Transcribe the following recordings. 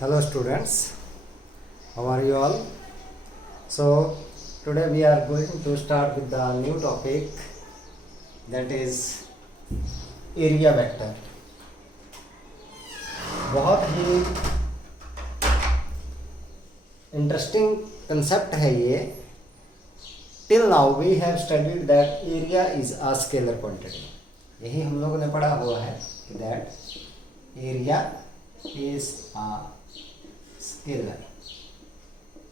Hello students, how are you all? So today we are going to start with the new topic, that is area vector. बहुत ही interesting concept है ये. Till now we have studied that area is a scalar quantity. यही हम लोगों ने पढ़ा हुआ है कि that area is a scalar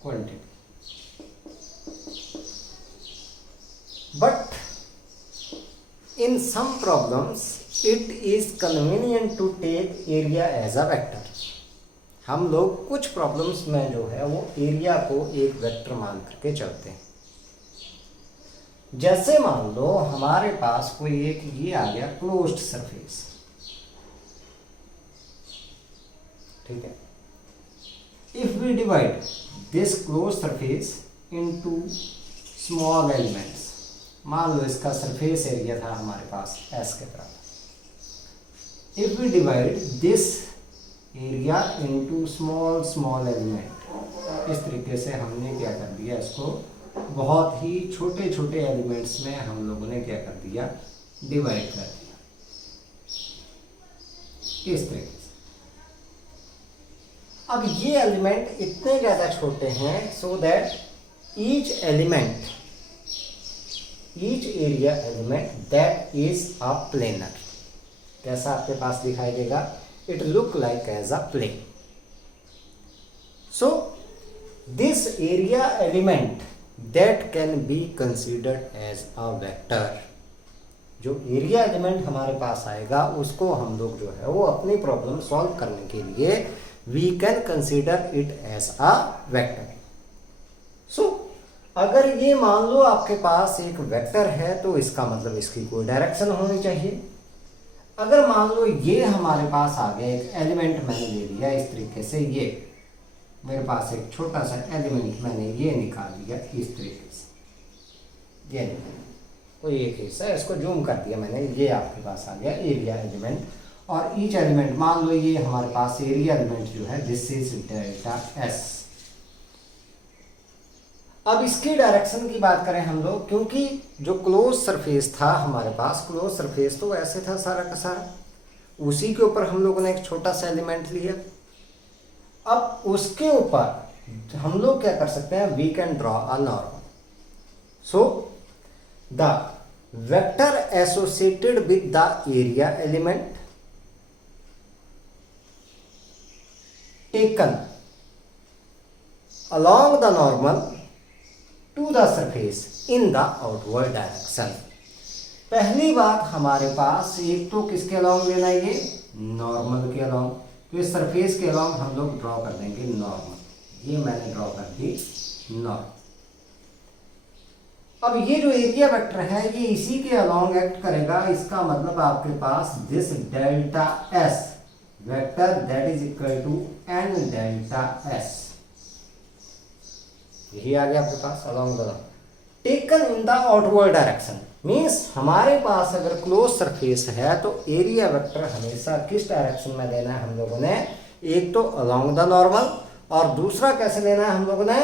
quantity, but in some problems it is convenient to take area as a vector. हम लोग कुछ प्रॉब्लम्स में जो है वो एरिया को एक वेक्टर मान करके चलते हैं. जैसे मान लो हमारे पास कोई एक ये आ गया क्लोज्ड सरफेस, ठीक है. If we divide this closed surface into small elements, मान लो इसका सरफेस एरिया था हमारे पास S के बराबर. If we divide this area into small element, इस तरीके से हमने क्या कर दिया, इसको बहुत ही छोटे छोटे एलिमेंट्स में हम लोगों ने क्या कर दिया, डिवाइड कर दिया इस तरीके से. अब ये एलिमेंट इतने ज़्यादा छोटे हैं so that each area element that is a planar. कैसा आपके पास दिखाई देगा, it look like as a plane. So this area element that can be considered as a vector. जो एरिया एलिमेंट हमारे पास आएगा उसको हम लोग जो है वो अपनी प्रॉब्लम सॉल्व करने के लिए we can consider it as a vector. So अगर ये मान लो आपके पास एक वेक्टर है तो इसका मतलब इसकी कोई डायरेक्शन होनी चाहिए. अगर मान लो ये हमारे पास आ गया एक एलिमेंट, मैंने ले लिया इस तरीके से, ये मेरे पास एक छोटा सा एलिमेंट मैंने ये निकाल लिया इस तरीके से, ये कोई एक हिस्सा है, इसको जूम कर दिया मैंने, ये आपके पास आ गया एरिया एलिमेंट. और ईच एलिमेंट मान लो ये हमारे पास एरिया एलिमेंट जो है दिस इज डेल्टा एस. अब इसकी डायरेक्शन की बात करें हम लोग, क्योंकि जो क्लोज सरफेस था हमारे पास, क्लोज सरफेस तो ऐसे था सारा का सारा, उसी के ऊपर हम लोगों ने एक छोटा सा एलिमेंट लिया. अब उसके ऊपर हम लोग क्या कर सकते हैं, we can draw a normal. So the vector associated with the area element taken along the normal to the surface in the outward direction. पहली बात हमारे पास एक तो किसके अलॉन्ग लेना है, ये नॉर्मल के अलॉन्ग. तो इस सरफेस के अलॉन्ग हम लोग ड्रॉ कर देंगे नॉर्मल. ये मैंने ड्रॉ कर दी नॉर्मल. अब ये जो एरिया वेक्टर है ये इसी के अलॉन्ग एक्ट करेगा. इसका मतलब आपके पास this delta S vector that is equal to N delta S. यही आ गया आपके पास along the taken in the outward direction. Means हमारे पास अगर क्लोज सरफेस है तो एरिया वेक्टर हमेशा किस डायरेक्शन में लेना है हम लोगों ने, एक तो अलोंग द नॉर्मल और दूसरा कैसे लेना है हम लोगों ने,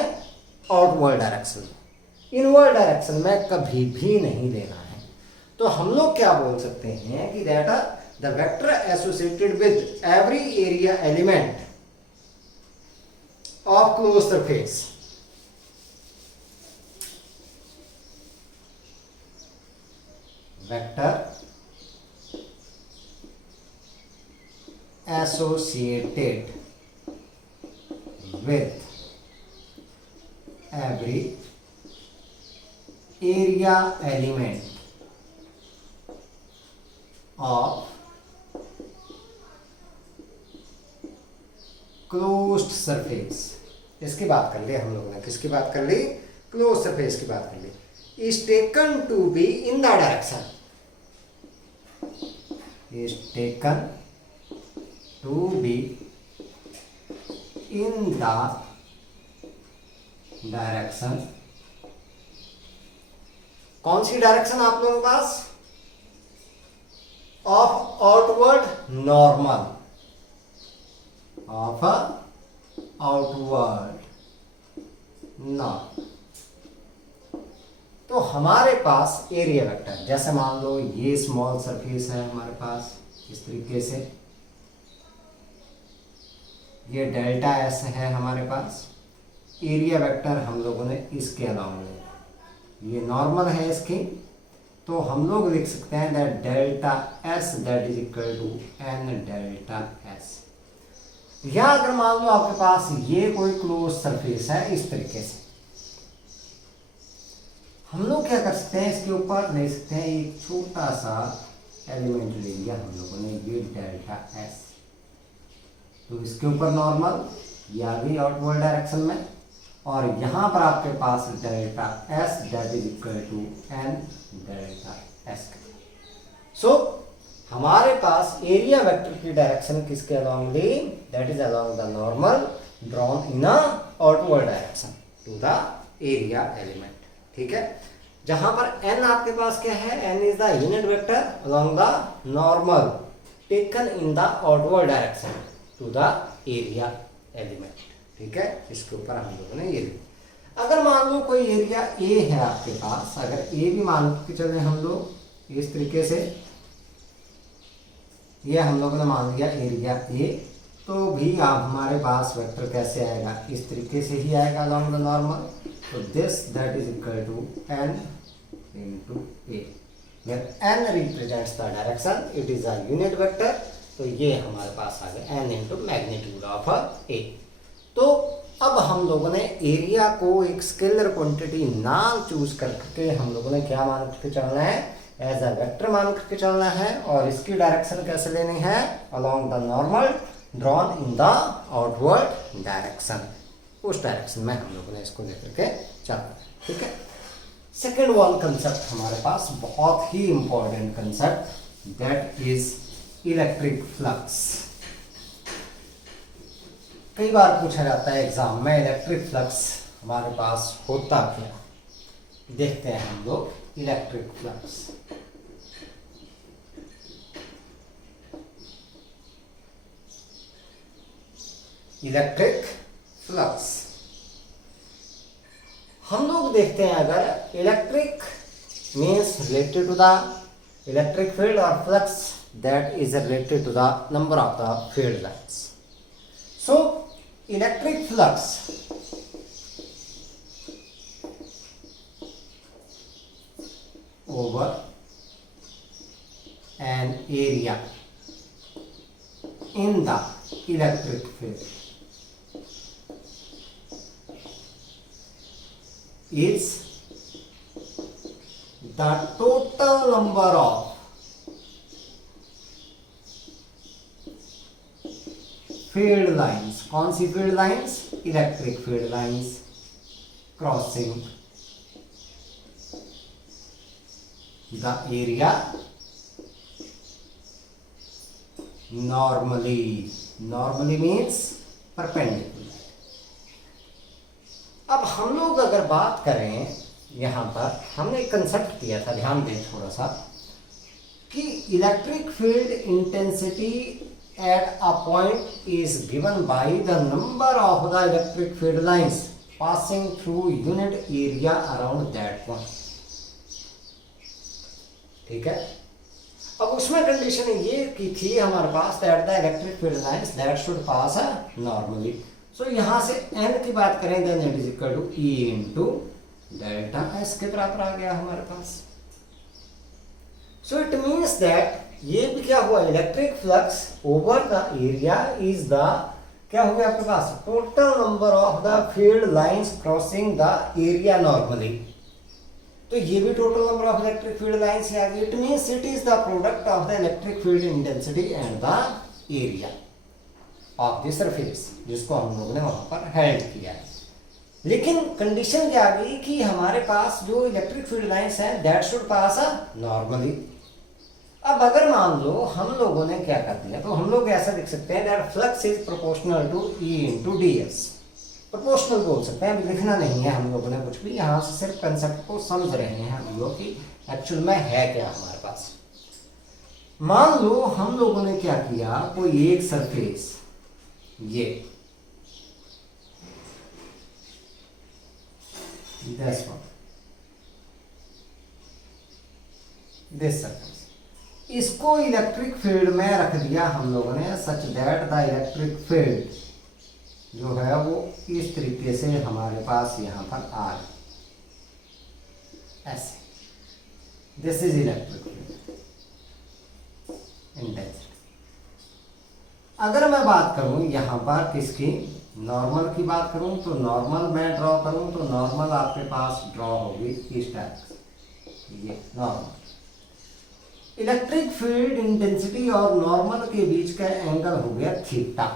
आउटवर्ड डायरेक्शन. इनवर्ड डायरेक्शन में कभी भी नहीं लेना है. तो हम लोग क्या बोल सकते हैं कि that the vector associated with every area element of closed surface vector associated with every area element of closed surface. इसकी बात कर ली हम लोगों ने, किसकी बात कर ली, क्लोज सरफेस की बात कर ली. Is taken to be in the direction, is taken to be in the direction. कौन सी डायरेक्शन आप लोगों के पास, of outward normal, of outward norm. तो हमारे पास एरिया वेक्टर, जैसे मान लो ये स्मॉल सरफेस है हमारे पास इस तरीके से, ये डेल्टा एस है हमारे पास, एरिया वेक्टर हम लोगों ने इसके अलाउंग लिया, ये नॉर्मल है इसकी, तो हम लोग लिख सकते हैं that delta S that is equal to N delta S. या अगर मान लो आपके पास ये कोई क्लोज सरफेस है इस तरीके से, हम लोग क्या कर सकते हैं, इसके ऊपर ले सकते हैं एक छोटा सा एलिमेंट ले लिया हम लोगों ने, ये डेल्टा एस, तो इसके ऊपर नॉर्मल ये आ गई आउटवर्ड डायरेक्शन में, और यहां पर आपके पास delta S that is equal to N delta S. So हमारे पास एरिया वेक्टर की डायरेक्शन किसके अलोंग ली, that is along the normal drawn in a outward direction to the area element. ठीक है, जहां पर एन आपके पास क्या है, n is the unit vector along the normal taken in the outward direction to the area element. ठीक है, इसके ऊपर हम लोगों ने ये लिखा। अगर मान लो कोई एरिया ए है आपके पास, अगर ए भी मान के चले हम लोग इस तरीके से, ये हम लोगों ने मान लिया एरिया ए, तो भी आप हमारे पास वेक्टर कैसे आएगा, इस तरीके से ही आएगा अलोंग द नॉर्मल, तो this that is equal to N into A, where N represents the direction, it is a unit vector, तो ये हमारे पास आ गया N into magnitude of A. तो अब हम लोगों ने एरिया को एक स्केलर क्वांटिटी ना चूज करके हम लोगों ने क्या मान करके चलना है, एज अ वेक्टर मान करके चलना है, और इसकी डायरेक्शन कैसे लेनी है, along the normal drawn in the outward direction, उस डायरेक्शन में हम लोगों ने इसको लेकर के चलना। ठीक है, सेकेंड वन कंसेप्ट हमारे पास बहुत ही important concept, that is electric flux. कई बार पूछा जाता है एग्जाम में इलेक्ट्रिक फ्लक्स हमारे पास होता क्या, देखते हैं हम लोग इलेक्ट्रिक फ्लक्स। इलेक्ट्रिक फ्लक्स हम लोग देखते हैं, अगर electric means related to the electric field और flux that is related to the number of the field lines. So electric flux over an area in the electric field is the total number of field lines. कौन सी field lines? Electric field lines crossing the area normally. Normally means perpendicular. अब हम लोग अगर बात करें, यहां पर हमने एक कंसेप्ट किया था, ध्यान दें थोड़ा सा, कि electric field intensity at a point is given by the number of the electric field lines passing through unit area around that point. ठीक है, अब उसमें कंडीशन ये की थी हमारे पास that the electric field lines that should pass normally. So यहां से n की बात करें, then it is equal to E into delta S के बराबर आ गया हमारे पास। सो इट मींस दैट ये भी क्या हुआ, electric flux over the area is the क्या हो गया आपके पास, total number of the field lines crossing the area normally. तो ये भी total number of electric field lines है। It means it is the product of the electric field intensity and the area of the surface, जिसको हम लोगों ने वहां पर हेल्ड किया है। लेकिन कंडीशन क्या आ गई कि हमारे पास जो इलेक्ट्रिक फील्ड लाइंस है दैट शुड पास नॉर्मली। अब अगर मान लो हम लोगों ने क्या कर दिया, तो हम लोग ऐसा लिख सकते हैं that flux is proportional to E into ds। Proportional बोल सकते हैं, अभी लिखना नहीं है हम लोगों ने कुछ भी, यहाँ से सिर्फ कंसेप्ट को समझ रहे हैं हम लोग कि एक्चुअल में है क्या हमारे पास। मान लो हम लोगों ने क्या किया, कोई एक सरफेस ये दिस वन, दिस सरफेस, इसको इलेक्ट्रिक फील्ड में रख दिया हम लोगों ने such that the electric field जो है वो इस तरीके से हमारे पास यहां पर आ रहा ऐसे, this is electric field intensity. अगर मैं बात करूं यहां पर किसकी, नॉर्मल की बात करूं तो नॉर्मल मैं ड्रॉ करूं तो नॉर्मल आपके पास ड्रॉ होगी इस टाइप से, ये नॉर्मल। इलेक्ट्रिक फील्ड इंटेंसिटी और नॉर्मल के बीच का एंगल हो गया थीटा।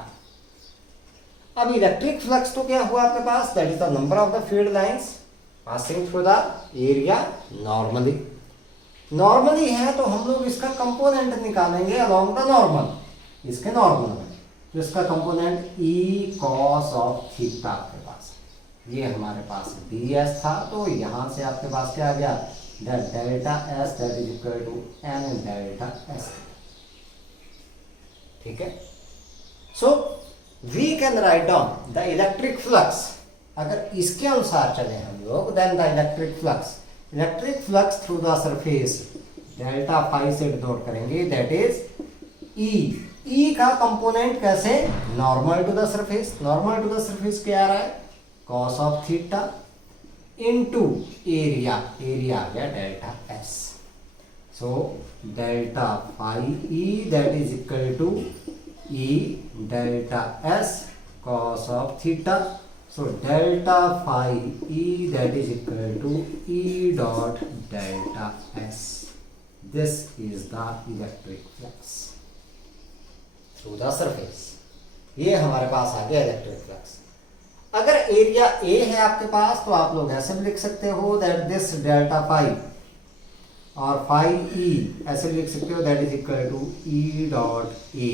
अब इलेक्ट्रिक फ्लक्स तो क्या हुआ आपके पास, that is the number of the field lines passing through the area normally. Normally है तो हम लोग इसका कंपोनेंट निकालेंगे अलोंग द नॉर्मल, इसके नॉर्मल में, तो इसका component E cos of theta आपके पास, ये हमारे पास डी एस था, तो यहां से आपके पास क्या आ गया, that delta S that is equal to N delta S. ठीक है, so we can write down the electric flux, अगर इसके अनुसार चले हम लोग, then the electric flux through the surface delta phi से डिनोट करेंगे, दैट इज ई। ई का कंपोनेंट कैसे, normal to the surface, normal to the surface क्या आ रहा है, cos of theta into area, area आ गया delta S, so delta phi E that is equal to E delta S cos of theta, so delta phi E that is equal to E dot delta S. This is the electric flux through the surface. ये हमारे पास आ गया electric flux. अगर area A है आपके पास तो आप लोग ऐसे भी लिख सकते हो दैट दिस डेल्टा फाई और फाई E ऐसे भी लिख सकते हो that is equal to E dot A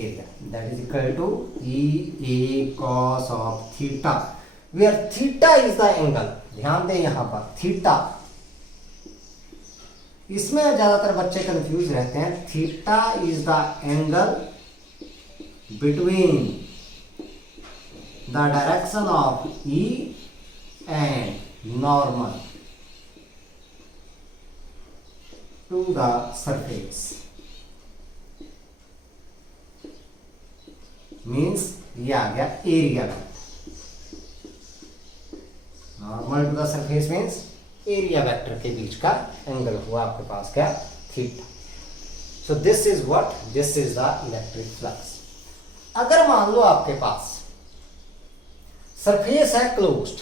area that is equal to E A cos of theta where theta is the angle। ध्यान दें यहां पर थीटा, इसमें ज्यादातर बच्चे कंफ्यूज रहते हैं, theta is the angle between the direction of E and normal to the surface, means ये आ गया area vector, normal to the surface means area vector के बीच का एंगल हुआ आपके पास क्या, theta. So this is what, this is the electric flux. अगर मान लो आपके पास सरफेस है closed,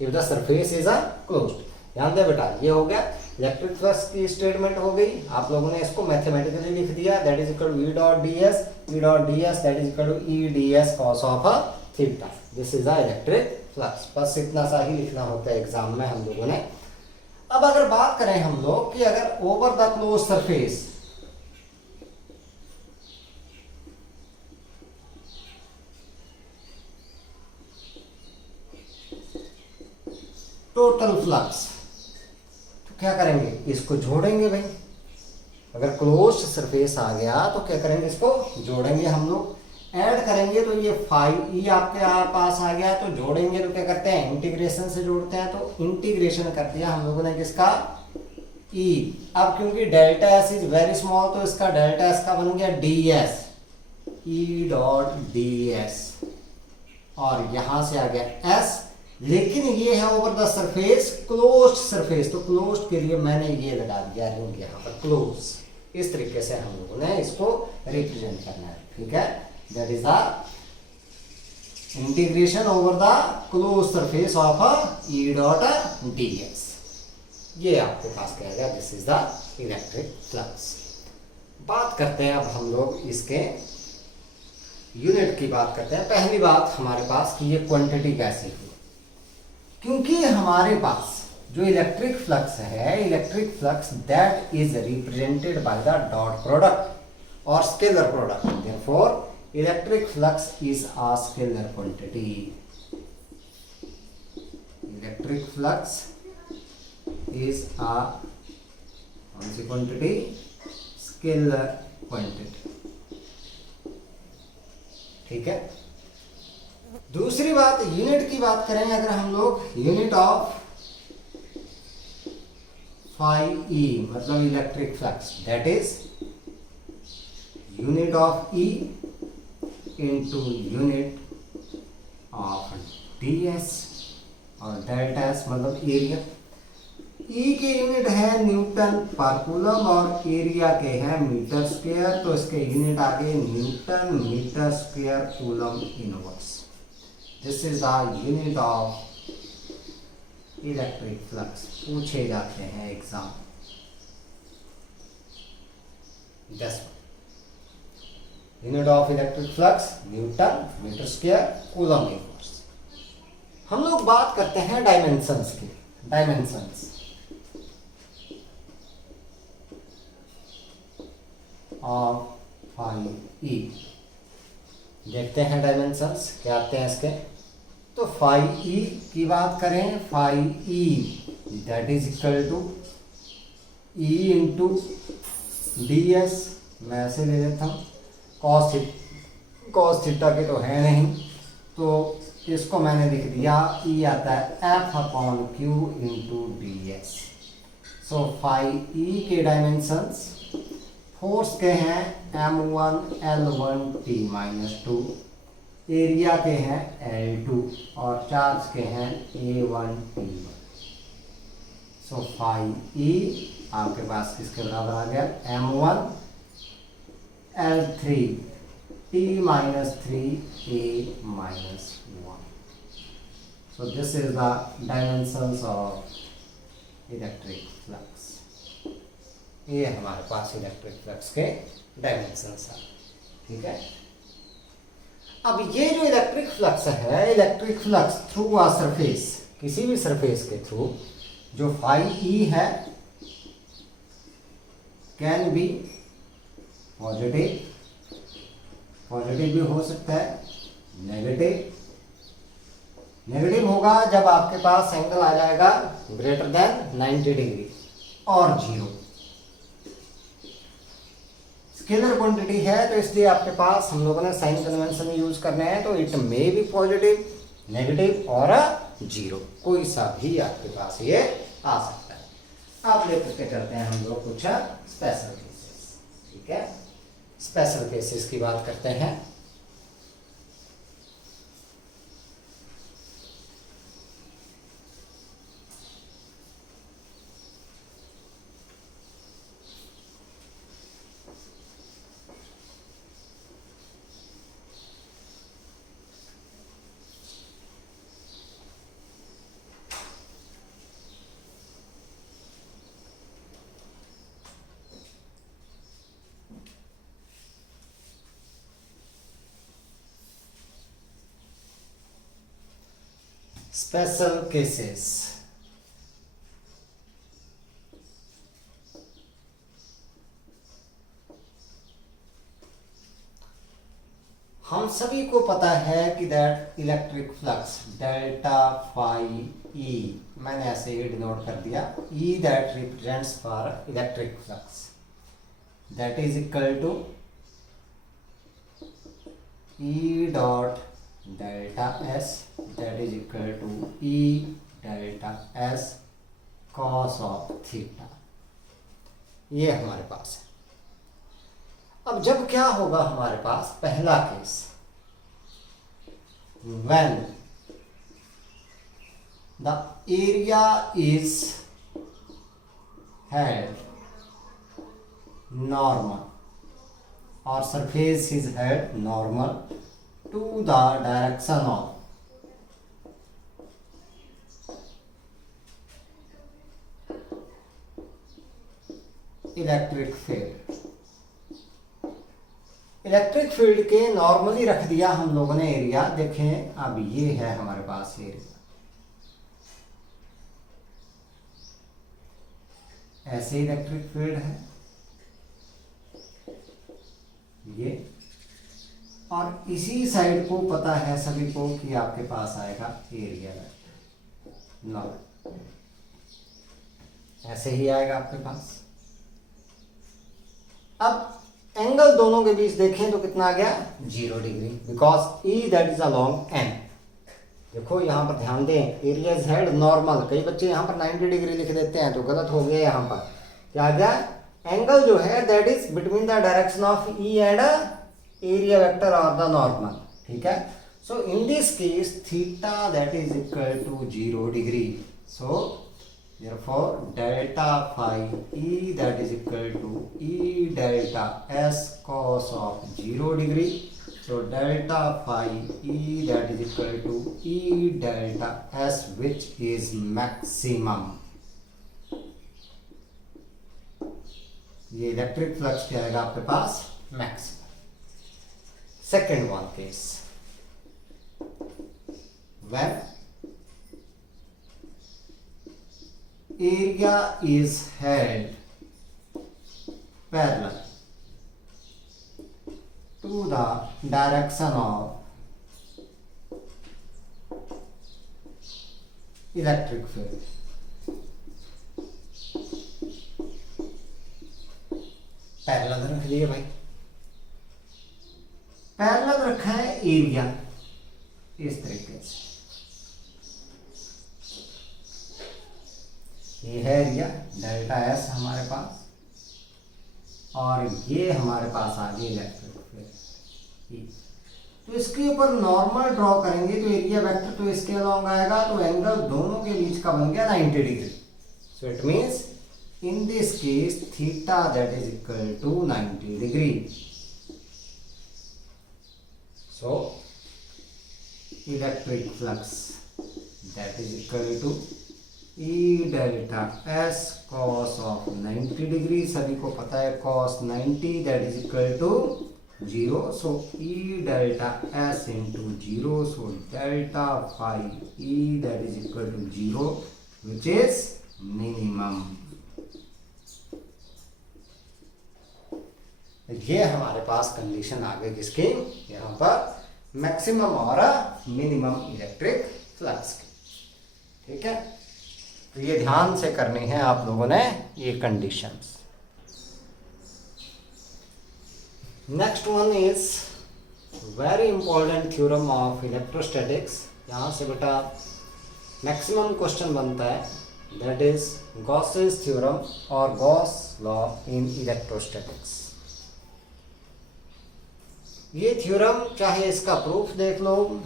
if the surface is a closed, ध्यान दे बेटा, ये हो गया इलेक्ट्रिक फ्लक्स की स्टेटमेंट हो गई, आप लोगों ने इसको मैथमेटिकली लिख दिया, that is equal to V dot ds that is equal to E ds cos of theta, this is the electric flux. बस इतना सा ही लिखना होता है एग्जाम में हम लोगों ने। अब अगर बात करें हम लोग कि अगर over the close surface total flux, क्या करेंगे, इसको जोड़ेंगे भाई। अगर क्लोज सरफेस आ गया तो क्या करेंगे, इसको जोड़ेंगे हम लोग, ऐड करेंगे तो ये फाई ई आपके पास आ गया, तो जोड़ेंगे तो क्या करते हैं, इंटीग्रेशन से जोड़ते हैं, तो इंटीग्रेशन कर दिया हम लोगों ने किसका, ई। अब क्योंकि delta S is very small तो इसका डेल्टा एस का बन गया डी एस, ई डॉट डी एस, और यहां से आ गया एस, लेकिन ये है over the surface closed surface, तो क्लोज्ड के लिए मैंने ये लगा दिया रिंग यहाँ पर क्लोज। इस तरीके से हम लोगों ने इसको रिप्रेजेंट करना है, ठीक है, that is the integration over the close surface of E dot D S. ये आपके पास क्या है, this is the electric flux. बात करते हैं अब हम लोग इसके यूनिट की बात करते हैं। पहली बात हमारे पास कि ये क्वांटिटी कैसी हुई, क्योंकि हमारे पास जो इलेक्ट्रिक फ्लक्स है, electric flux that is represented by the dot product और scalar product, therefore electric flux is a scalar quantity. Electric flux is a कौन सी क्वांटिटी, स्केलर क्वांटिटी, ठीक है। दूसरी बात, यूनिट की बात करें अगर हम लोग, यूनिट ऑफ फाई ई मतलब electric flux, that is unit of E into unit of D S, और डेल्टा एस मतलब एरिया। ई के यूनिट है न्यूटन पर कूलम और एरिया के हैं मीटर स्क्वायर, तो इसके यूनिट आगे newton metre square coulomb inverse. This is the unit of electric flux, पूछे जाते हैं exam. Unit of electric flux newton metre square coulomb inverse. हम लोग बात करते हैं डायमेंशंस की। डायमेंशंस ऑफ फाई ई, देखते हैं डायमेंशंस क्या आते हैं इसके। तो फाई ई की बात करें, phi E that is equal to E into D S, मैं ऐसे ले लेता हूँ, कॉस थीटा के तो है नहीं, तो इसको मैंने लिख दिया, ई आता है F upon Q into D S. So phi E के डायमेंशंस फोर्स के हैं m1 l1 t minus 2, area के हैं l2 और चार्ज के हैं a1 t1। सो फाई ई आपके पास किसके बराबर आ गया, m1 l3 t minus 3 a minus 1। So this is the dimensions of electric flux. ये हमारे पास इलेक्ट्रिक फ्लक्स के डायमेंशंस हैं, ठीक है। अब ये जो इलेक्ट्रिक फ्लक्स है, electric flux through a surface, किसी भी सरफेस के थ्रू, जो फाई ई है, कैन बी पॉजिटिव, पॉजिटिव भी हो सकता है, नेगेटिव। नेगेटिव होगा जब आपके पास एंगल आ जाएगा ग्रेटर देन 90 डिग्री और 0। स्केलर क्वांटिटी है तो इसलिए आपके पास हम लोगों ने साइन कन्वेंशन यूज करने हैं, तो it may be positive, negative और 0, कोई सा भी आपके पास ये आ सकता है। अब लेकर के चलते हैं हम लोग कुछ स्पेशल केसेस, ठीक है। स्पेशल केसेस की बात करते हैं। स्पेशल केसेस, हम सभी को पता है कि that electric flux delta phi E, मैंने ऐसे ही डिनोट कर दिया, E that represents for electric flux, that is equal to E dot delta S, that is equal to E delta S cos of theta. ये हमारे पास है। अब जब क्या होगा हमारे पास, पहला case, when the area is held normal or surface is held normal to the direction of electric field. Electric field के नॉर्मली रख दिया हम लोगों ने एरिया, देखें अब ये है हमारे पास एरिया, ऐसे इलेक्ट्रिक फील्ड है ये, और इसी साइड को पता है सभी को कि आपके पास आएगा एरिया नॉर्मल, ऐसे ही आएगा आपके पास। अब एंगल दोनों के बीच देखें तो कितना आ गया 0 degree, because E that is along N. देखो यहाँ पर ध्यान दें, एरिया इज हेड नॉर्मल, कई बच्चे यहाँ पर 90 डिग्री लिख देते हैं तो गलत हो गया। यहाँ पर क्या आ गया, एंगल जो है that is between the direction of E and area vector और द नॉर्मल, ठीक है। So in this case theta that is equal to 0 degree, so therefore delta phi E that is equal to E delta S cos of 0 degree. So delta phi E that is equal to E delta S which is maximum. ये इलेक्ट्रिक फ्लक्स क्या आएगा आपके पास maximum. Second one case, when area is held parallel to the direction of electric field, parallel रख दिए भाई, पैरेलल रखा है एरिया इस तरीके से, ये है एरिया डेल्टा एस हमारे पास, और ये हमारे पास आ गई इलेक्ट्रिक फील्ड। तो इसके ऊपर नॉर्मल ड्रॉ करेंगे तो एरिया वेक्टर तो इसके अलोंग आएगा, तो एंगल दोनों के बीच का बन गया 90 degree. So it means in this case theta that is equal to 90 degree. So electric flux that is equal to E delta S cos of 90 degree, सभी को पता है cos 90 that is equal to 0, so E delta S into 0, so delta phi E that is equal to 0 which is minimum. ये हमारे पास condition आ गई किसकी, यहाँ पर मैक्सिमम और मिनिमम इलेक्ट्रिक फ्लक्स की, ठीक है। तो ये ध्यान से करनी है आप लोगों ने ये conditions. Next one is very important theorem of electrostatics. यहाँ से बेटा मैक्सिमम क्वेश्चन बनता है, दैट इज गॉसेस थ्योरम और गॉस लॉ इन इलेक्ट्रोस्टैटिक्स। ये थ्योरम चाहे इसका प्रूफ देख लो,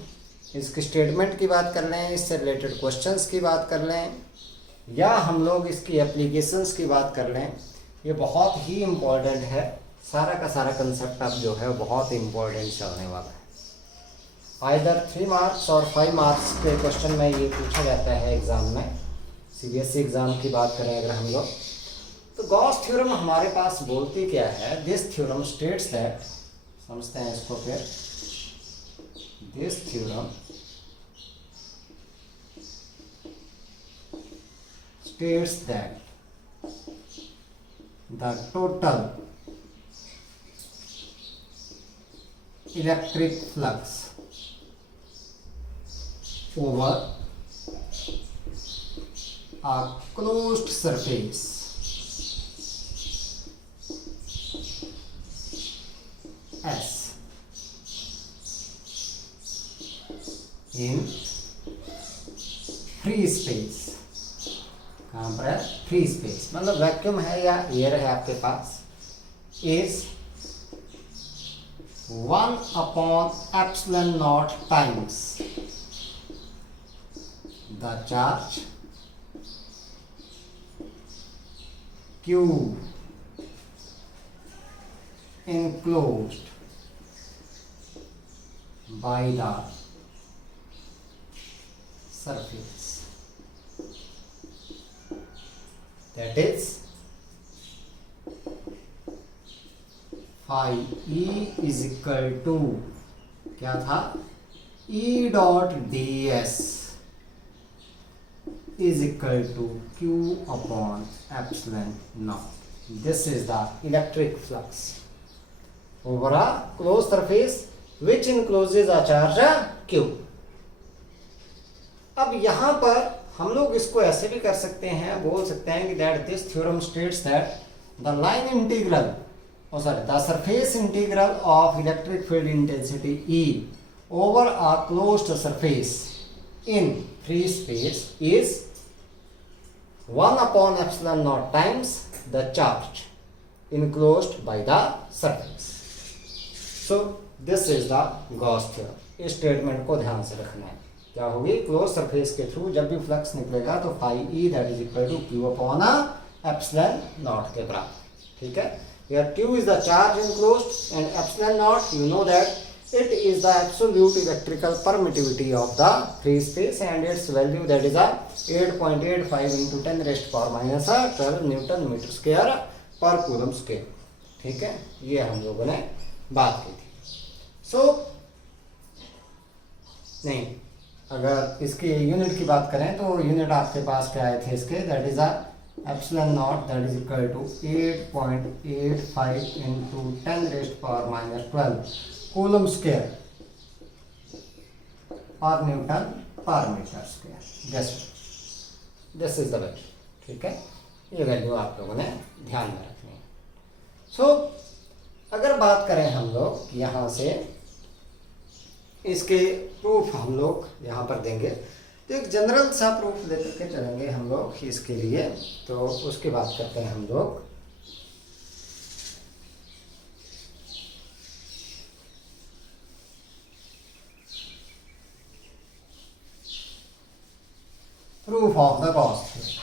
इसकी स्टेटमेंट की बात कर लें, इससे रिलेटेड क्वेश्चंस की बात कर लें, या हम लोग इसकी एप्लीकेशंस की बात कर लें, ये बहुत ही इम्पोर्टेंट है। सारा का सारा कंसेप्ट अब जो है बहुत इम्पोर्टेंट चलने वाला है। आइदर 3 मार्क्स और 5 मार्क्स के क्वेश्चन में ये पूछा जाता है एग्ज़ाम में, सीबीएसई एग्ज़ाम की बात करें अगर हम लोग, तो गॉस थ्योरम हमारे पास बोलती क्या है, दिस थ्योरम स्टेट्स दैट, समझते हैं इसको फिर, this theorem states that the total electric flux over a closed surface S in free space, कहाँ पर है, फ्री स्पेस, मतलब वैक्यूम है या एयर है आपके पास, is 1/ε0 times the charge Q enclosed by the surface, that is phi E is equal to क्या था, E dot ds is equal to Q upon epsilon naught. This is the electric flux over a closed surface which encloses a charge Q. अब यहाँ पर हम लोग इसको ऐसे भी कर सकते हैं, बोल सकते हैं कि that this theorem states that the line integral oh sorry, the surface integral of electric field intensity E over a closed surface in free space is 1 upon epsilon naught times the charge enclosed by the surface. So this is the Gauss theorem. इस statement को ध्यान से रखना है. क्या होगी, close surface के through जब भी फ्लक्स निकलेगा तो phi E that is equal to Q upon epsilon naught के बराबर. ठीक है, here q is the charge enclosed and epsilon naught, you know that it is the absolute electrical permittivity of the free space and its value that is a 8.85 into 10 raised power minus 12 newton metre square पर coulomb square. ठीक है, ये हम लोगों ने बात की थी. सो नहीं, अगर इसके यूनिट की बात करें तो यूनिट आपके पास क्या आए थे इसके, that is a epsilon naught that is equal to 8.85 into 10 raised power minus 12 coulomb square और न्यूटन पर metre square. This is the value. ठीक है, ये वैल्यू आप लोगों ने ध्यान में रखनी है. सो अगर बात करें हम लोग यहाँ से इसके प्रूफ हम लोग यहाँ पर देंगे तो एक जनरल सा प्रूफ लेकर के चलेंगे हम लोग इसके लिए. तो उसकी बात करते हैं हम लोग. Proof of the Gauss theorem.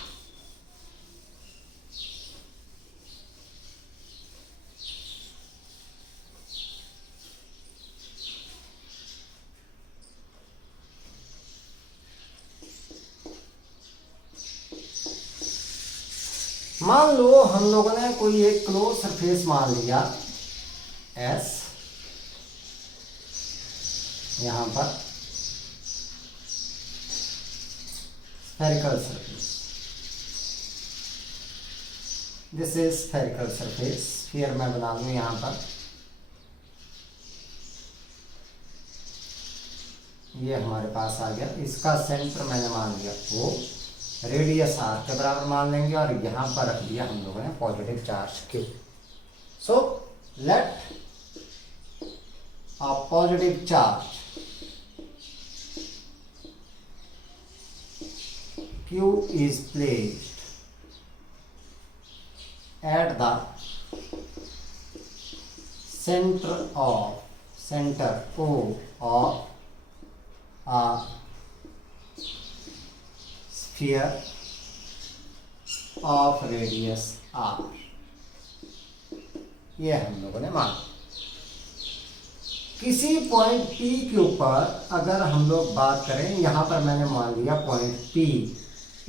मान लो हम लोगों ने कोई एक क्लोज सरफेस मान लिया S, यहां पर spherical surface. This is spherical surface. फिर मैं बना लूं यहां पर, ये हमारे पास आ गया. इसका सेंटर मैंने मान लिया वो रेडियस आर के बराबर मान लेंगे और यहां पर रख दिया हम लोगों ने positive charge Q. So let a positive charge Q is placed at the centre O of a sphere of radius r. ये हम लोगों ने मान. किसी पॉइंट P के ऊपर अगर हम लोग बात करें, यहां पर मैंने मान लिया point P,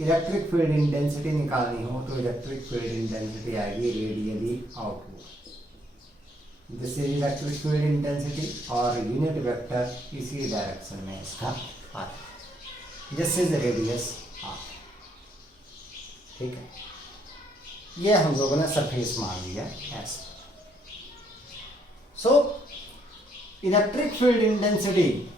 electric field intensity निकालनी हो तो इलेक्ट्रिक फील्ड इंटेंसिटी आएगी radially outward. This is electric field intensity और यूनिट वेक्टर इसी डायरेक्शन में इसका आ. This is radius R. ठीक है, ये हम लोगों ने सरफेस मान लिया ऐसे. So electric field intensity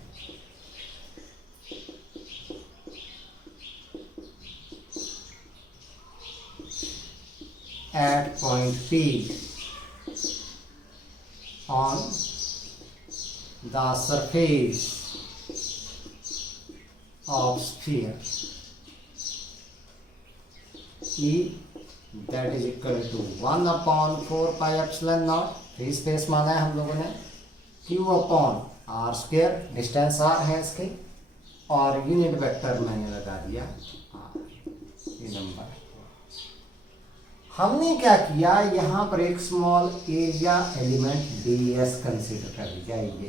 at point P on the surface of sphere E that is equal to 1 upon 4 pi epsilon naught. Free space माना है हम लोगों ने, Q upon R square, distance r है इसके, और यूनिट वेक्टर मैंने लगा दिया r. ये नंबर हमने क्या किया, यहाँ पर एक small area element ds consider कर लिया. ये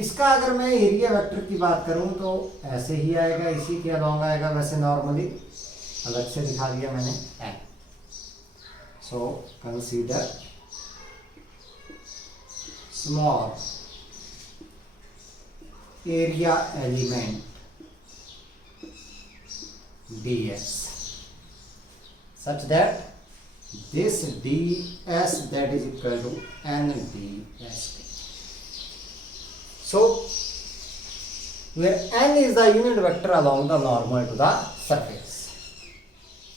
इसका अगर मैं एरिया वेक्टर की बात करूं तो ऐसे ही आएगा, इसी के अलॉन्ग आएगा. वैसे नॉर्मली अलग से दिखा दिया मैंने n. So consider small area element ds such that this ds that is equal to n ds. So where n is the unit vector along the normal to the surface.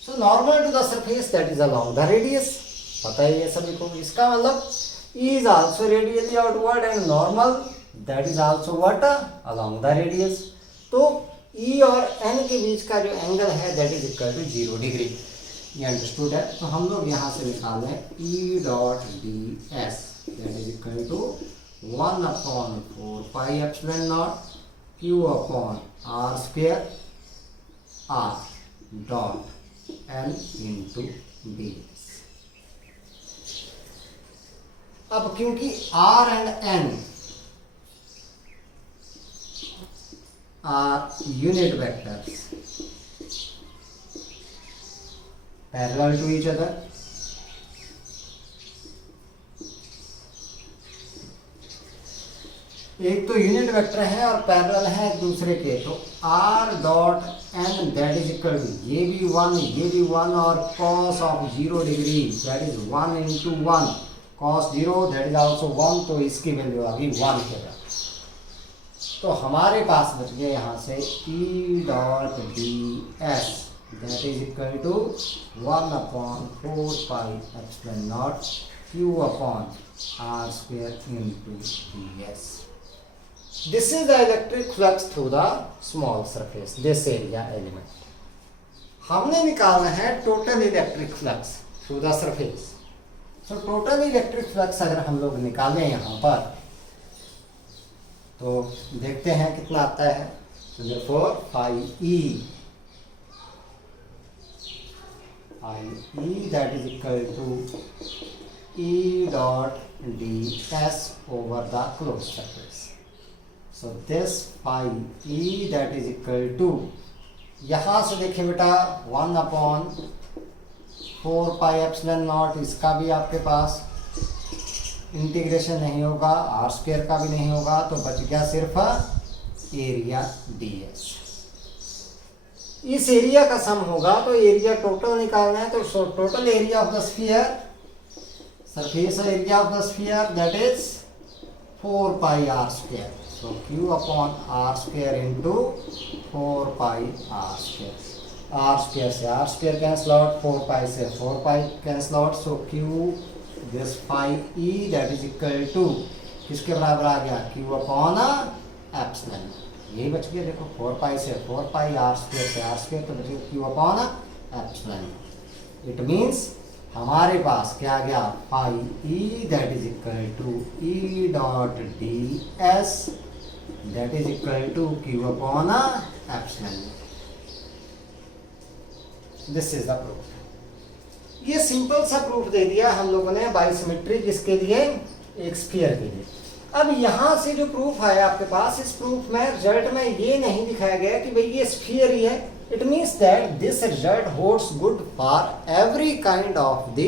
So normal to the surface that is along the radius, पता है ये सभी को। इसका मतलब is also radially outward and normal that is also what along the radius. तो E और N के बीच का जो एंगल है that is equal to 0 degree, ये अंडरस्टूड है। तो हम लोग यहाँ से निकाल लें E dot D S that is equal to 1/4 pi epsilon naught Q upon R square R dot L into D. अब क्योंकि R and N are unit vectors parallel to each other, एक तो यूनिट वेक्टर है और parallel है एक दूसरे के, तो R dot N that is equal to ये भी वन और cos of 0 degree that is 1 into 1 cos 0 that is also 1, तो इसकी वैल्यू आ गई 1 के बराबर। तो हमारे पास बच गया यहाँ से E dot D S that is equal to 1/4 pi epsilon naught Q upon R square into D S. This is the electric flux through the small surface, this area element. हमने निकालना है total electric flux through the surface. So total electric flux अगर हम लोग निकालें यहाँ पर तो देखते हैं कितना आता है। तो therefore I E that is equal to E dot ds over the closed surface. So this phi E that is equal to, यहाँ से देखिए बेटा 1/4 पाई एप्सिलॉन नॉट, इसका भी आपके पास इंटीग्रेशन नहीं होगा, आर स्क्वायर का भी नहीं होगा, तो बच गया सिर्फ एरिया ds। इस एरिया का सम होगा तो एरिया टोटल निकालना है, तो total area of the sphere, surface area of the sphere that is 4 pi R square. So Q upon R square into 4 pi R square. R square से R square cancel out, 4 pi से 4 pi cancel out, so Q this phi E that is equal to किसके बराबर आ गया, Q upon epsilon. यही बच गया देखो, 4 पाई से 4 पाई, आर स्क्वायर से आर स्क्वायर, तो बच गया Q upon epsilon. It means हमारे पास क्या आ गया, phi E that is equal to E dot D S that is equal to Q upon epsilon. This is the proof. ये सिंपल सा प्रूफ दे दिया हम लोगों ने बाइसिमेट्री किसके लिए, एक स्फीयर के लिए। अब यहाँ से जो प्रूफ आया आपके पास, इस प्रूफ में रिजल्ट में ये नहीं दिखाया गया कि भाई ये स्फीयर ही है। It means that this result holds good for every kind of the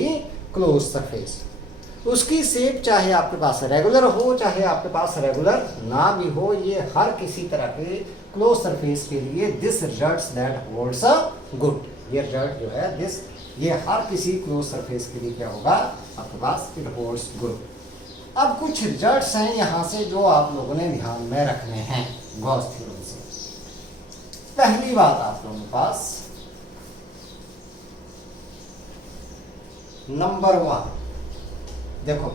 close surface. उसकी शेप चाहे आपके पास रेगुलर हो चाहे आपके पास रेगुलर ना भी हो, ये हर किसी तरह के क्लोज सरफेस के लिए this results that holds good. ये रिजल्ट जो है दिस, ये हर किसी क्लोज सरफेस के लिए क्या होगा आपके पास, इट होल्ड्स गुड। अब कुछ रिजल्ट्स हैं यहाँ से जो आप लोगों ने ध्यान में रखने हैं गॉस थ्योरम से। पहली बात आप लोगों के पास नंबर 1 देखो,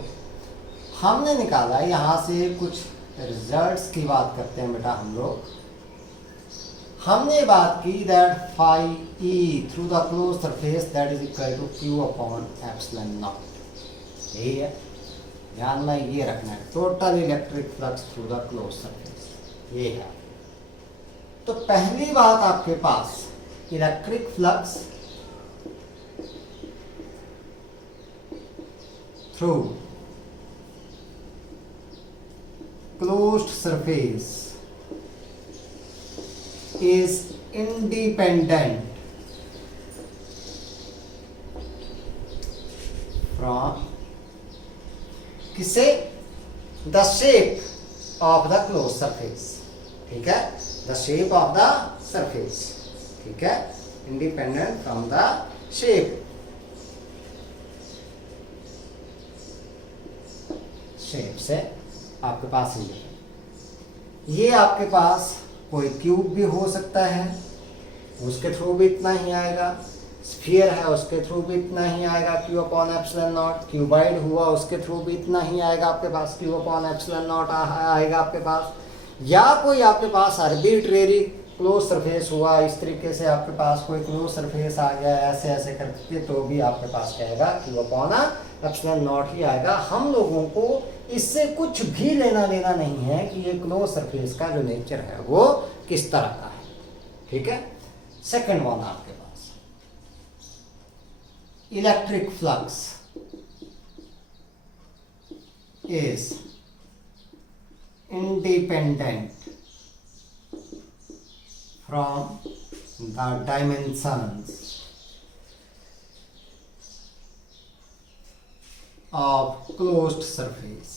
हमने निकाला यहाँ से कुछ रिजल्ट्स की बात करते हैं बेटा हम लोग। हमने बात की that phi E through the close surface that is equal to Q upon epsilon nought. यही है, ध्यान में ये रखना है, total electric flux through the close surface, ये है। तो पहली बात आपके पास electric flux through closed surface is independent from किसे, the shape of the closed surface। ठीक है, the shape of the surface, ठीक है, independent from the shape। Shape से आपके पास ये आपके पास कोई क्यूब भी हो सकता है, उसके थ्रू भी इतना ही आएगा। स्फीयर है उसके थ्रू भी इतना ही आएगा Q upon epsilon not, cuboid हुआ उसके थ्रू भी इतना ही आएगा आपके पास, Q अपॉन एप्सिलॉन नॉट आएगा आपके पास। या कोई आपके पास आर्बिट्रेरी क्लोज सरफेस हुआ, इस तरीके से आपके पास कोई क्लोज सरफेस आ गया ऐसे ऐसे करके, तो भी आपके पास क्या आएगा Q अपॉन एप्सिलॉन नॉट ही आएगा। हम लोगों को इससे कुछ भी लेना देना नहीं है कि ये क्लोज सरफेस का जो नेचर है वो किस तरह का है, ठीक है। सेकंड वन आपके पास electric flux is independent from the dimensions of closed surface।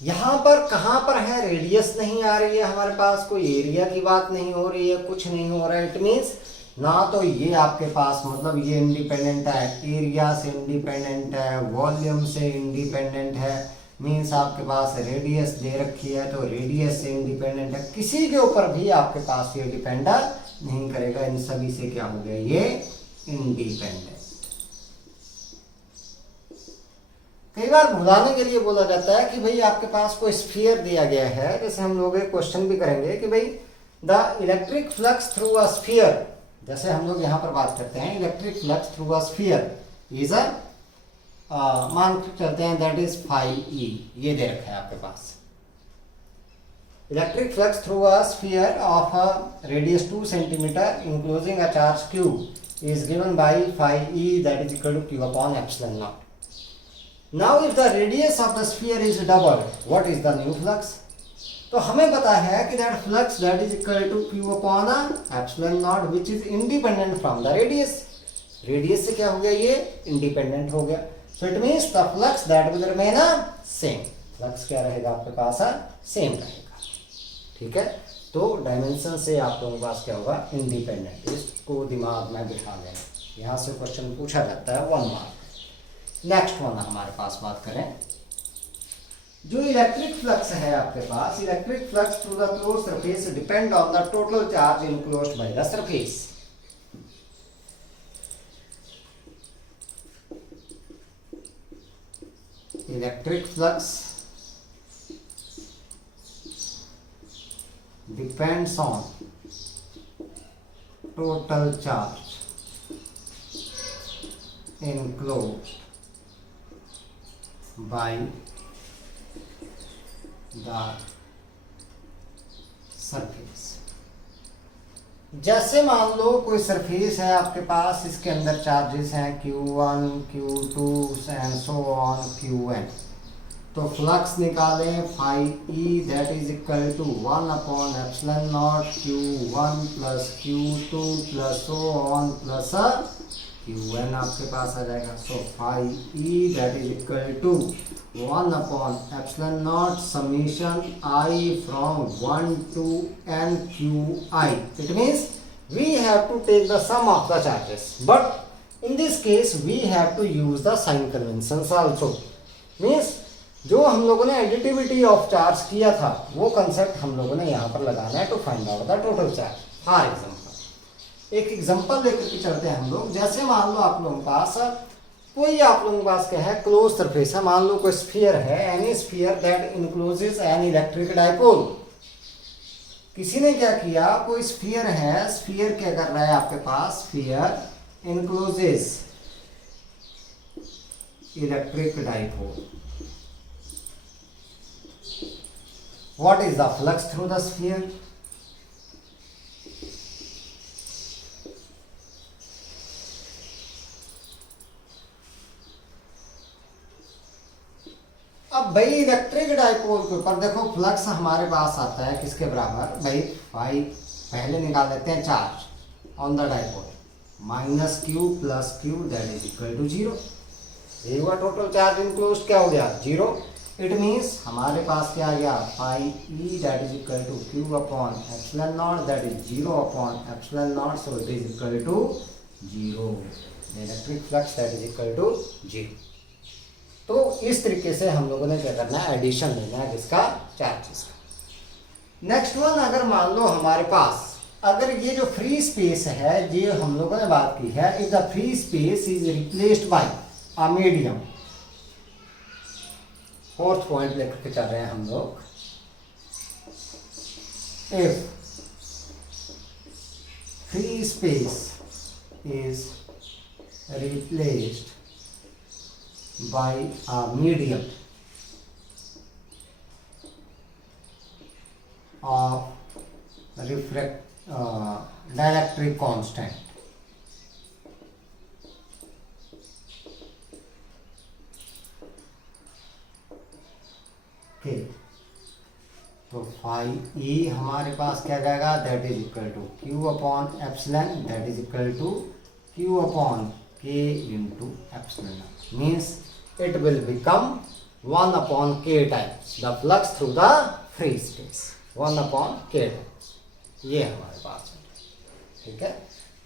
यहां पर कहां पर है, रेडियस नहीं आ रही है हमारे पास, कोई एरिया की बात नहीं हो रही है, कुछ नहीं हो रहा है। इट मीन्स ना तो ये आपके पास मतलब ये इंडिपेंडेंट है, एरिया से इंडिपेंडेंट है, वॉल्यूम से इंडिपेंडेंट है, मीन्स आपके पास रेडियस दे रखी है तो रेडियस से इंडिपेंडेंट है, किसी के ऊपर भी आपके पास ये डिपेंड नहीं करेगा। इन सभी से क्या हो गया, ये इंडिपेंडेंट। कई बार भुलाने के लिए बोला जाता है कि भाई आपके पास कोई स्फीयर दिया गया है, जैसे हम लोग एक क्वेश्चन भी करेंगे कि भाई the electric flux through a sphere, जैसे हम लोग यहां पर बात करते हैं electric flux through a sphere is a, मान चलते हैं दैट इज फाई ई, ये दे रखा है आपके पास। Electric flux through a sphere of a radius 2 centimetre enclosing a charge Q is given by phi E that is equal to Q upon epsilon naught. Now if the radius of the sphere is doubled, what is the new flux? तो हमें पता है कि that flux that is equal to Q upon epsilon naught which is independent from the radius. Radius से क्या हो गया, ये independent हो गया। So it means the flux that will remain same. Flux क्या रहेगा आपके पास, same रहेगा, ठीक है। तो डायमेंशन से आप लोगों के पास क्या होगा, इंडिपेंडेंट। इसको दिमाग में बिठा लेना, यहाँ से क्वेश्चन पूछा जाता है 1 मार्क। नेक्स्ट वन हमारे पास बात करें, जो इलेक्ट्रिक फ्लक्स है आपके पास, electric flux through the close surface depend on the total charge enclosed by the surface. Electric flux depends on total charge enclosed by the surface। जैसे मान लो कोई सरफेस है आपके पास, इसके अंदर चार्जेस हैं Q1, Q2 and so on Qn, तो flux निकालें phi E that is equal to 1 upon epsilon naught Q1 plus Q2 plus so on plus Qn आपके पास आ जाएगा। So phi E that is equal to 1 upon epsilon naught summation I from 1 to n Qi। It means we have to take the sum of the charges, but in this case we have to use the sign conventions also. Means जो हम लोगों ने additivity of charge किया था वो concept हम लोगों ने यहाँ पर लगाना है to find out the total charge. For example, एक एग्जांपल लेकर के चलते हैं हम लोग। जैसे मान लो आप लोगों के पास कोई, आप लोगों के पास क्या है, क्लोज सरफेस है, मान लो कोई स्फीयर है, any sphere that encloses an electric dipole. किसी ने क्या किया, कोई स्फीयर है, स्फीयर क्या कर रहा है आपके पास, sphere encloses electric dipole. What is the flux through the sphere? अब भाई इलेक्ट्रिक डाइपोल के ऊपर देखो फ्लक्स हमारे पास आता है किसके बराबर, भाई फाई पहले निकाल लेते हैं, charge on the dipole minus Q plus Q that is equal to 0। ये हुआ टोटल चार्ज इनक्लोज्ड, क्या हो गया, 0। इट मीन्स हमारे पास क्या आ गया, phi E that is equal to Q upon epsilon naught that is 0 upon epsilon naught, so it is equal to 0। Electric flux that is equal to 0। तो इस तरीके से हम लोगों ने क्या करना है, एडिशन लेना है किसका, चार्जेस का। नेक्स्ट वन, अगर मान लो हमारे पास अगर ये जो फ्री स्पेस है, ये हम लोगों ने बात की है, if the free space is replaced by a medium, fourth point लेकर के चल रहे हैं हम लोग, if free space is replaced by a medium of dielectric constant. Okay. तो फाई ई हमारे पास क्या जाएगा, that is equal to Q upon epsilon, that is equal to Q upon K into epsilon, means it will become 1 upon K times the flux through the free space, 1 upon K times, ये हमारे पास है। ठीक है,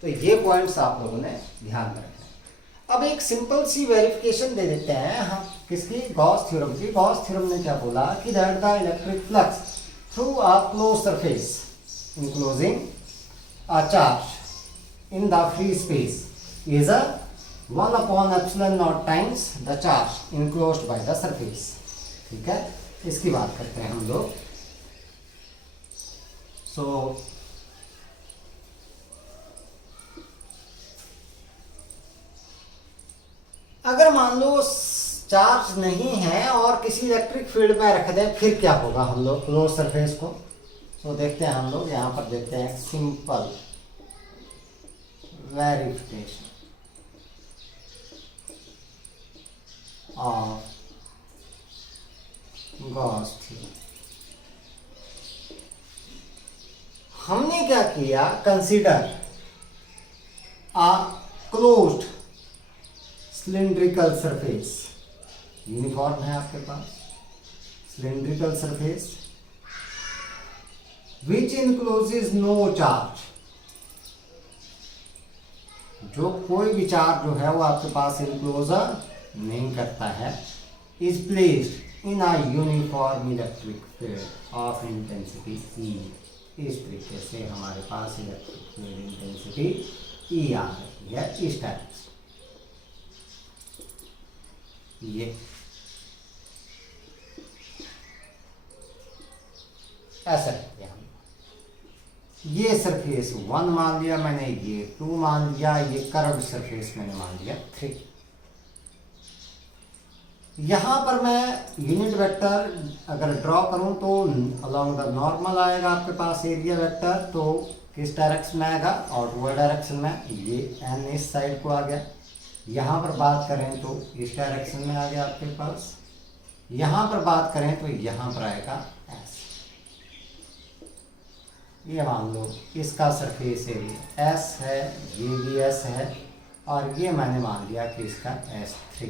तो ये points आप लोगों ने ध्यान में रखना है। अब एक सिंपल सी वेरिफिकेशन दे देते हैं हम किसकी, गॉस थ्योरम की। गॉस थ्योरम ने क्या बोला कि that the electric flux through a closed surface enclosing a charge in the free space is a 1 upon epsilon naught times the charge enclosed by the surface। ठीक है, इसकी बात करते हैं हम लोग। सो अगर मान लो चार्ज नहीं है और किसी इलेक्ट्रिक फील्ड में रख दें, फिर क्या होगा हम लोग क्लोज सरफेस को। तो देखते हैं हम लोग, यहां पर देते हैं simple verification of Gauss theorem. हमने क्या किया, consider a closed cylindrical surface, uniform है आपके पास, cylindrical surface which encloses no charge, जो कोई भी चार्ज जो है वो आपके पास इनक्लोजर नहीं करता है, is placed in a uniform electric field of intensity ई। इस तरीके से हमारे पास इलेक्ट्रिक फील्ड इंटेंसिटी ई आ रही है, इस टाइप से। ये ऐसा है, ये सरफेस 1 मान लिया मैंने, ये 2 मान लिया, ये कर्व सरफेस मैंने मान लिया 3। यहां पर मैं यूनिट वेक्टर अगर ड्रॉ करूं तो अलोंग द नॉर्मल आएगा आपके पास एरिया वेक्टर, तो किस डायरेक्शन में आएगा, आउटवर्ड डायरेक्शन में। ये एन इस साइड को आ गया। यहां पर बात करें तो इस डायरेक्शन में आ गया आपके पास। यहां पर बात करें तो यहां पर आएगा एस। ये मान लो इसका सरफेस एरिया एस है, ये भी एस है, और ये मैंने मान लिया कि इसका S3।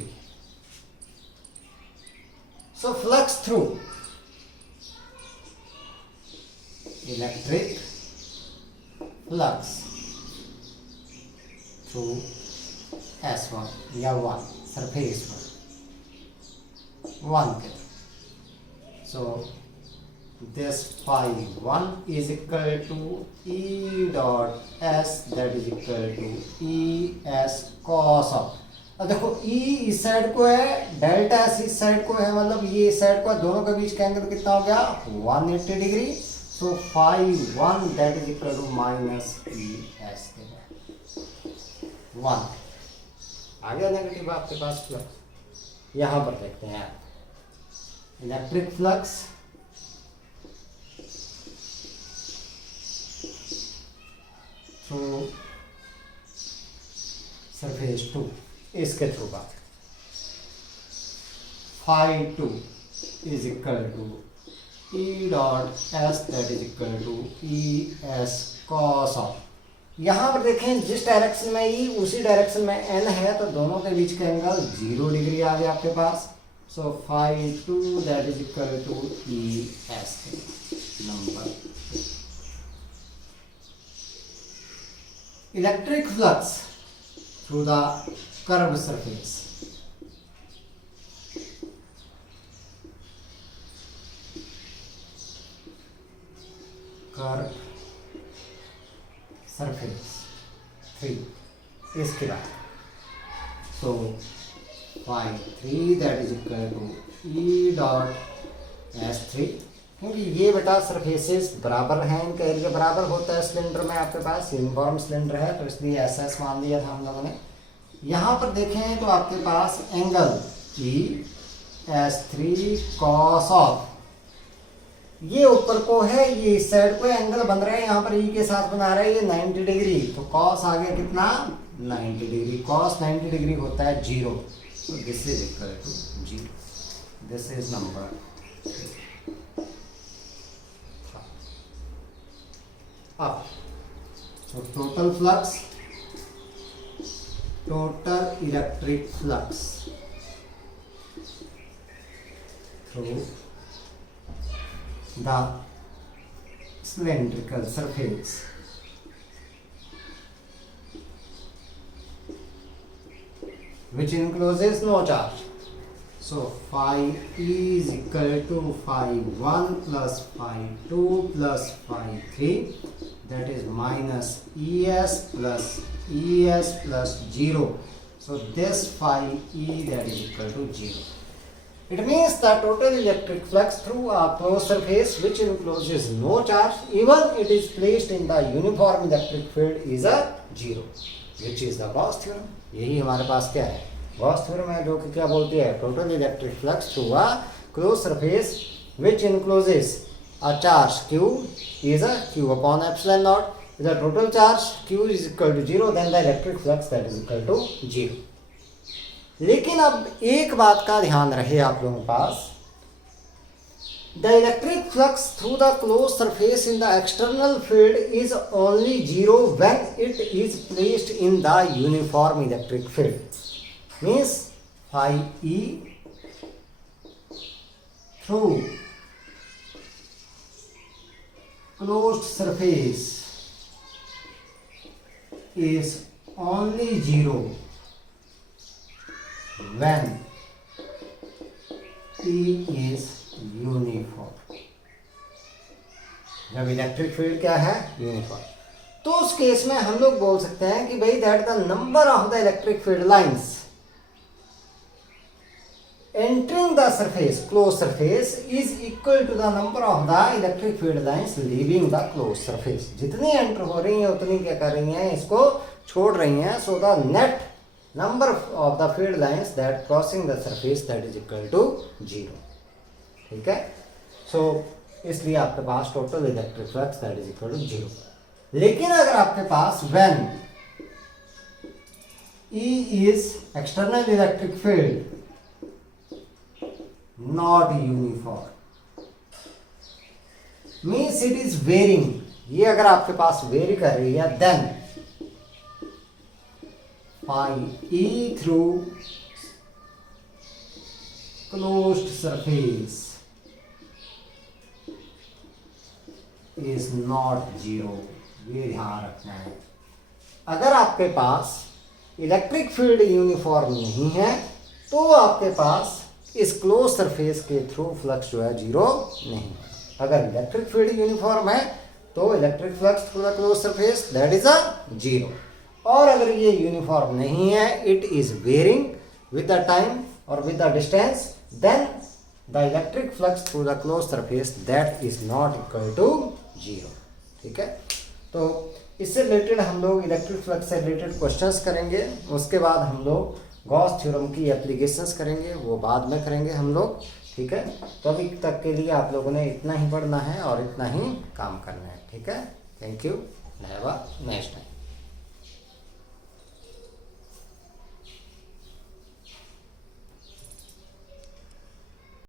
So flux through electric flux through S1 या 1 सरफेस 1 के। सो this phi 1 is equal to E dot S, that is equal to E S cos of। अब देखो E इस साइड को है, डेल्टा S इस साइड को है, मतलब ये इस साइड को, दोनों के बीच का एंगल कितना हो गया 180 degree. So phi 1 that is equal to minus E S 1 आ गया नेगेटिव आपके पास फ्लक्स। यहां पर देखते हैं इलेक्ट्रिक फ्लक्स थ्रू सरफेस 2, इसके थ्रू बात phi 2 is equal to E dot S that is equal to E S cos of. यहाँ पर देखें जिस डायरेक्शन में E उसी डायरेक्शन में N है, तो दोनों के बीच का एंगल 0 डिग्री आ गया आपके पास। So phi 2 that is equal to E S number. Electric flux through the curve surface, curve surface 3 इसके बाद तो find 3 that is equal to E dot S3 क्योंकि ये बेटा सरफेसेस बराबर हैं, इनका एरिया बराबर होता है सिलेंडर में, आपके पास यूनिफॉर्म सिलेंडर है तो इसलिए SS मान लिया था हम लोगों ने। यहाँ पर देखें तो आपके पास एंगल ES3 cos ऑफ, ये ऊपर को है ये इस साइड को एंगल बन रहा है, यहाँ पर E के साथ बना रहा है ये 90 डिग्री, तो cos आ गया कितना 90 डिग्री, cos 90 डिग्री होता है 0, so this is equal to 0, this is number 3। अब so total electric flux through the cylindrical surface which encloses no charge. So phi E is equal to phi 1 plus phi 2 plus phi 3, that is minus ES plus 0. So this phi E that is equal to 0. It means the total electric flux through a closed surface which encloses no charge, even it is placed in the uniform electric field, is a 0, which is the Gauss theorem। यही हमारे पास क्या है, Gauss theorem है, जो कि क्या बोलती है, total electric flux through a close surface which encloses a charge q is a q upon epsilon naught, the total charge q is equal to 0, then the electric flux that is equal to 0। लेकिन अब एक बात का ध्यान रहे आप लोगों के पास, the electric flux through the closed surface in the external field is only 0 when it is placed in the uniform electric field, means phi E through closed surface is only 0 when E is uniform. जब electric field क्या है, uniform, तो उस case में हम लोग बोल सकते हैं कि भाई that the number of the electric field lines entering the surface, closed surface, is equal to the number of the electric field lines leaving the closed surface। जितनी एंटर हो रही हैं उतनी क्या कर रही हैं, इसको छोड़ रही हैं, so the net number of the field lines that crossing the surface that is equal to 0। ठीक है, so इसलिए आपके पास total electric flux that is equal to 0। लेकिन अगर आपके पास when E is external electric field not uniform, means it is varying, ये अगर आपके पास वेरी कर रही है, then phi E through closed surface is not 0। ये ध्यान रखना है, अगर आपके पास इलेक्ट्रिक फील्ड यूनिफॉर्म नहीं है तो आपके पास इस क्लोज सरफेस के थ्रू फ्लक्स जो है 0 नहीं। अगर इलेक्ट्रिक फील्ड यूनिफॉर्म है तो electric flux through the close surface that is a 0, और अगर ये यूनिफॉर्म नहीं है, it is varying with the time और with the distance, then the electric flux through the close surface that is not equal to 0। ठीक है, तो इससे रिलेटेड हम लोग इलेक्ट्रिक फ्लक्स से रिलेटेड क्वेश्चंस करेंगे, उसके बाद हम लोग गॉस थ्योरम की एप्लीकेशंस करेंगे, वो बाद में करेंगे हम लोग। ठीक है, तो अभी तक के लिए आप लोगों ने इतना ही पढ़ना है और इतना ही काम करना है। ठीक है, thank you, have a nice time.